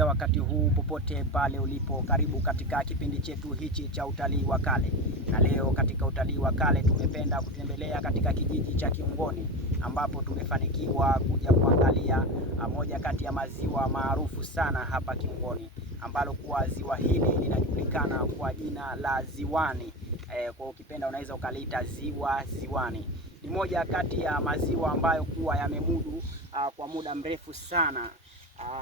za wakati huu popote pale ulipo, karibu katika kipindi chetu hichi cha utalii wa kale. Na leo katika utalii wa kale tumependa kutembelea katika kijiji cha Kiungoni, ambapo tumefanikiwa kuja kuangalia moja kati ya maziwa maarufu sana hapa Kiungoni, ambalo kuwa ziwa hili linajulikana kwa jina la Ziwani. Kwa ukipenda unaweza ukaliita ziwa Ziwani. Ni moja kati ya maziwa ambayo kuwa yamemudu kwa muda mrefu sana,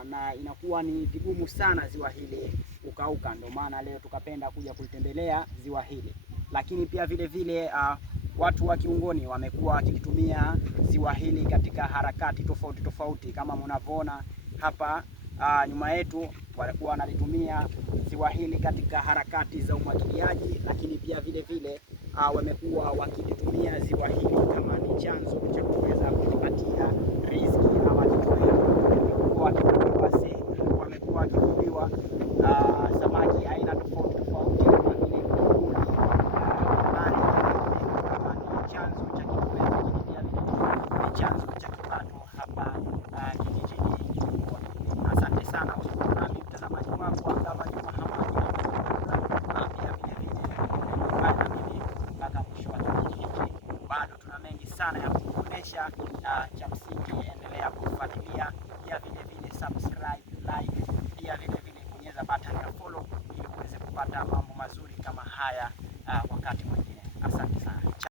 na inakuwa ni vigumu sana ziwa hili kukauka. Ndio maana leo tukapenda kuja kulitembelea ziwa hili, lakini pia vile vile watu wa Kiungoni wamekuwa wakitumia ziwa hili katika harakati tofauti tofauti. Kama mnavyoona hapa nyuma yetu, walikuwa wanalitumia ziwa hili katika harakati za umwagiliaji, lakini pia vile vile wamekuwa wakilitumia ziwa hili kama ni chanzo cha kuweza kujipatia riziki ama wamekuwa wakivuliwa samaki aina tofauti tofauti kama vile kama ni chanzo cha kitoweo, lakini pia vile ni chanzo cha kipato hapa kijijini Kiungoni. Asante sana kwa nami mtazamaji wangu kama Juma Hamadi, pia vile vile mpaka mimi mpaka mwisho wa kipindi hiki. Bado tuna mengi sana ya kukuonesha, cha msingi endelea kufuatilia, pia vile vile subscribe, like, pia vile vile bonyeza button ya follow ili uweze kupata mambo mazuri kama haya wakati mwingine. Asante sana.